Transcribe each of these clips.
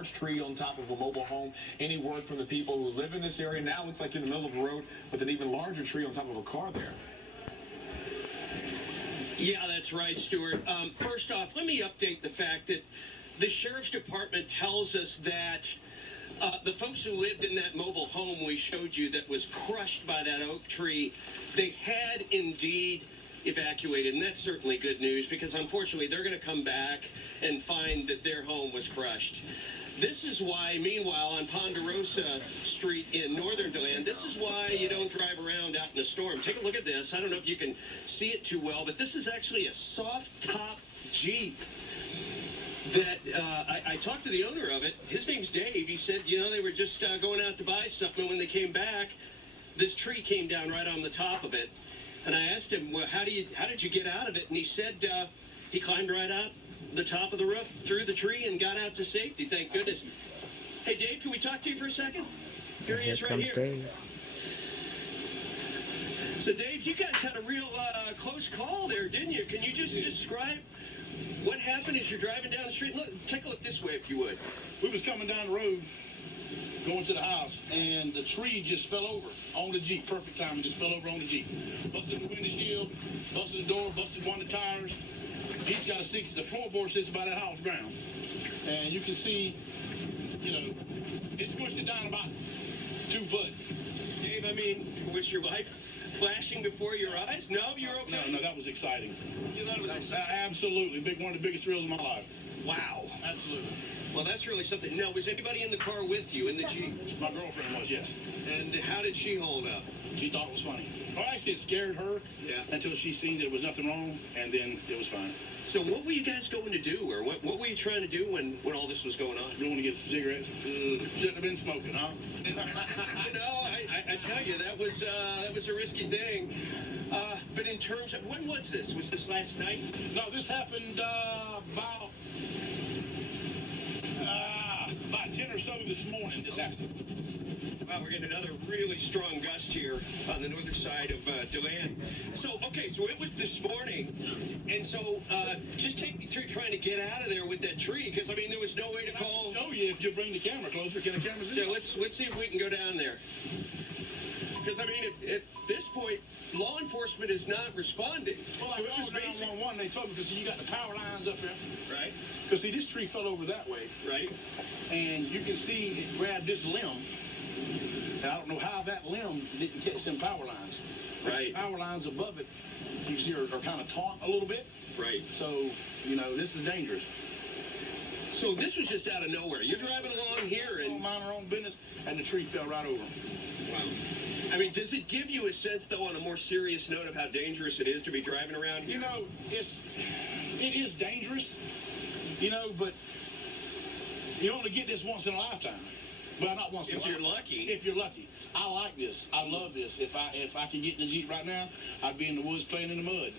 large tree on top of a mobile home. Any word from the people who live in this area? Now it's like in the middle of the road with an even larger tree on top of a car there. Yeah, that's right, Stuart. First off, let me update the fact that the Sheriff's Department tells us that the folks who lived in that mobile home we showed you that was crushed by that oak tree, they had indeed evacuated, and that's certainly good news because unfortunately they're going to come back and find that their home was crushed. This is why, meanwhile, on Ponderosa Street in northern DeLand, this is why you don't drive around out in a storm. Take a look at this. I don't know if you can see it too well, but this is actually a soft-top Jeep that I talked to the owner of it. His name's Dave. He said, you know, they were just going out to buy something. When they came back, this tree came down right on the top of it. And I asked him, well, how did you get out of it? And he said he climbed right out the top of the roof, through the tree, and got out to safety. Thank goodness. Hey, Dave, can we talk to you for a second? Here he is right here. Dave. So, Dave, you guys had a real close call there, didn't you? Can you just describe what happened as you're driving down the street? Look, take a look this way, if you would. We was coming down the road, going to the house, and the tree just fell over on the Jeep. Perfect timing, just fell over on the Jeep. Busted the windshield, busted the door, busted one of the tires. Jeep's got a 60. The floorboard sits about that house ground. And you can see, you know, it squished it down about 2 foot. Dave, I mean, was your life flashing before your eyes? No, you're okay? No, that was exciting. You thought it was exciting? Absolutely. One of the biggest thrills of my life. Wow. Absolutely. Well, that's really something. Now, was anybody in the car with you in the Jeep? My girlfriend was, yes. And how did she hold up? She thought it was funny. Well, actually, it scared her until she seen that there was nothing wrong, and then it was fine. So what were you guys going to do, or what were you trying to do when all this was going on? You want to get cigarettes? Shouldn't have been smoking, huh? You know, I tell you, that was a risky thing. But in terms of, when was this? Was this last night? No, this happened about 10 or so this morning. This happened. Wow, we're getting another really strong gust here on the northern side of DeLand. So it was this morning, and so just take me through trying to get out of there with that tree, because I mean there was no way to call. I can show you if you bring the camera closer. Can the camera see? Yeah, let's see if we can go down there. Because I mean, at this point, law enforcement is not responding. Well, so it was 911. They told me because you got the power lines up there, right? Because see, this tree fell over that way, right? And you can see it grabbed this limb. And I don't know how that limb didn't catch them power lines. Right. The power lines above it, you see, are kind of taut a little bit. Right. So, you know, this is dangerous. So this was just out of nowhere. You're driving along here and mind our own business, and the tree fell right over. Wow. I mean, does it give you a sense, though, on a more serious note of how dangerous it is to be driving around here? You know, it is dangerous, you know, but you only get this once in a lifetime. Well, not once in a lifetime. If you're lucky. If you're lucky. I like this. I love this. If I could get in the Jeep right now, I'd be in the woods playing in the mud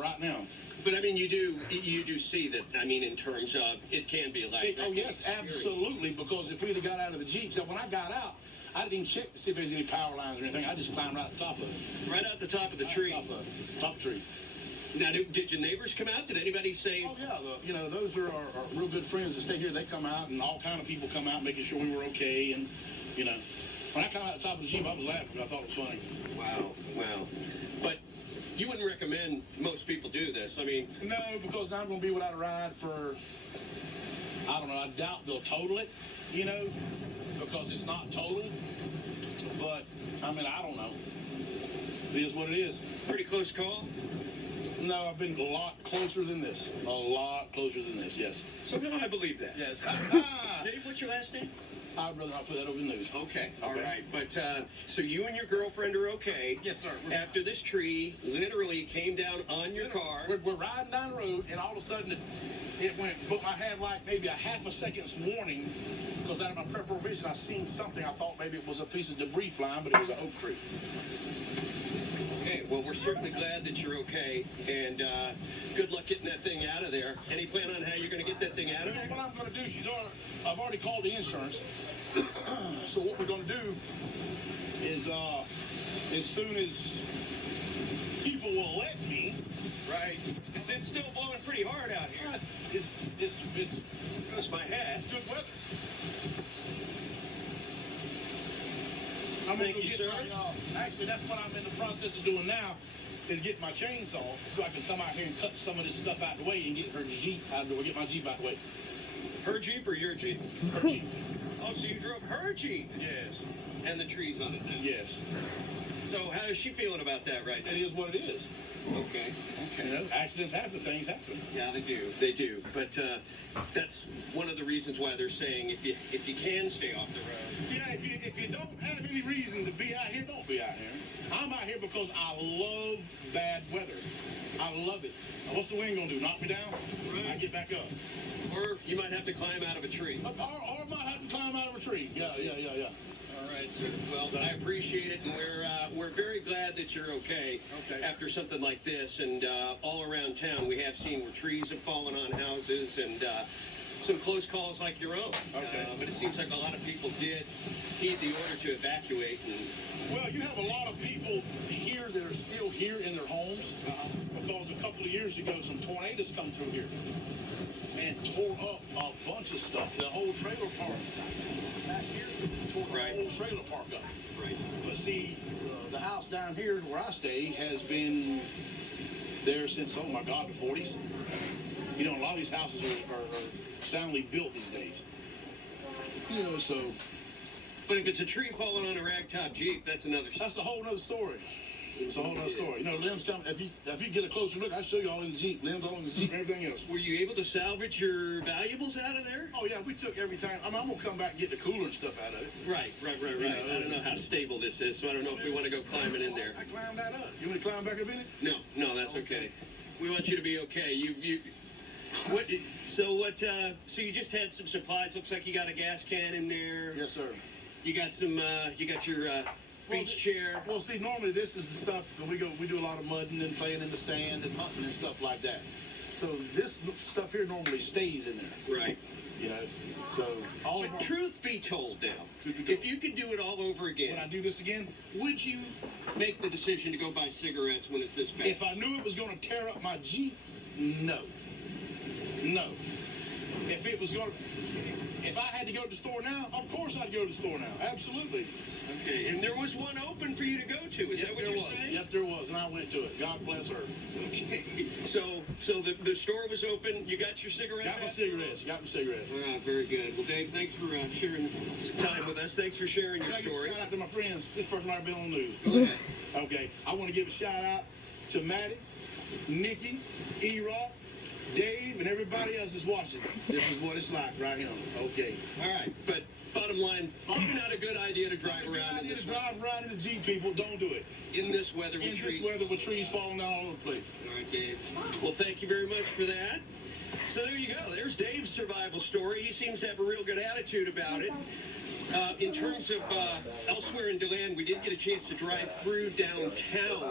right now. But I mean, you do see that. I mean, in terms of it can be a life. Oh yes, absolutely. Because if we'd have got out of the Jeep, so when I got out, I didn't even check to see if there's any power lines or anything. I just climbed right at the top of it. Right out the top of the tree. Top of the tree. Now, did your neighbors come out? Did anybody say? Oh yeah, you know, those are our real good friends that stay here. They come out, and all kind of people come out, making sure we were okay. And you know, when I came out the top of the Jeep, I was laughing. I thought it was funny. Wow. But you wouldn't recommend most people do this. I mean, no, because now I'm going to be without a ride for, I don't know. I doubt they'll total it. You know, because it's not totaled. But I mean, I don't know. It is what it is. Pretty close call. No, I've been a lot closer than this. A lot closer than this, yes. So now I believe that. Yes. Dave, what's your last name? I'd rather not put that over the news. Okay, all right. But so you and your girlfriend are okay. Yes, sir. After this tree literally came down on your car. We're riding down the road, and all of a sudden it went, but I had like maybe a half a second's warning, because out of my peripheral vision I seen something. I thought maybe it was a piece of debris flying, but it was an oak tree. Okay, well, we're certainly glad that you're okay, and good luck getting that thing out of there. Any plan on how you're going to get that thing out of there? What I'm going to do, I've already called the insurance. So what we're going to do is, as soon as people will let me, right? It's still blowing pretty hard out here. Yes, it's That's my hat. good weather. I'm Thank gonna you, get sir. actually, that's what I'm in the process of doing now, is getting my chainsaw so I can come out here and cut some of this stuff out the way and get her Jeep out of the way, get my Jeep out the way. Her Jeep or your Jeep? Her Jeep. Oh, so you drove her Jeep Yes. and the trees on it now. Yes. So how is she feeling about that right now? It is what it is. Okay. You know, accidents happen, things happen. Yeah, they do. They do. But that's one of the reasons why they're saying if you can stay off the road. Yeah, if you don't have any reason to be out here, don't be out here. I'm out here because I love bad weather. I love it. Now, what's the wind gonna do? Knock me down? Right. I get back up. Or you might have to climb out of a tree. Or I might have to climb out of a tree. Yeah. All right, sir. Well, I appreciate it, and we're very glad that you're okay, after something like this. And all around town, we have seen where trees have fallen on houses and some close calls like your own. Okay. But it seems like a lot of people did heed the order to evacuate. And Well, you have a lot of people here that are still here in their homes because a couple of years ago, some tornadoes come through here and tore up a bunch of stuff. The whole trailer park back here tore the whole trailer park up. right. But see, the house down here where I stay has been there since, oh my God, the 40s. You know, a lot of these houses are soundly built these days. You know, so But if it's a tree falling on a ragtop Jeep, that's another. that's a whole nother story. It's a whole other story. You know, limbs come. If you get a closer look, I'll show you all in the Jeep. Limbs all in the Jeep, everything else. Were you able to salvage your valuables out of there? Oh yeah, we took everything. I'm gonna come back and get the cooler and stuff out of it. Right. I don't know how stable this is, so I don't know if we want to go climbing in there. I climbed that up. You want me to climb back up in it? No, that's okay. We want you to be okay. So you just had some supplies. Looks like you got a gas can in there. Yes, sir. You got some. You got your beach chair. Well, see, normally this is the stuff that we do a lot of mudding and playing in the sand and hunting and stuff like that. So this stuff here normally stays in there. Right. You know, so all of But truth be told, now, Truth be told. if you could do it all over when I again, do this again, would you make the decision to go buy cigarettes when it's this bad? if I knew it was going to tear up my Jeep, no. If I had to go to the store now, of course I'd go to the store now. Absolutely. Okay, and there was one open for you to go to. Is that what you're saying? Yes, there was, and I went to it. God bless her. Okay. So the store was open. You got your cigarettes? Got my out? cigarettes. Wow, very good. Well, Dave, thanks for sharing some time with us. Thanks for sharing your Can I give a story. shout out to my friends. This is the first time I've been on the news. Go ahead. Okay, I want to give a shout out to Maddie, Nikki, E-Rock, Dave, and everybody else that's watching. This is what it's like right here. Okay. All right, but bottom line, probably not a good idea to drive around in this drive around in the Jeep, people. Don't do it. in this weather with In trees. this weather with trees falling all over the place. All right, Dave. Well, thank you very much for that. So there you go. There's Dave's survival story. He seems to have a real good attitude about it. In terms of elsewhere in DeLand, we did get a chance to drive through downtown.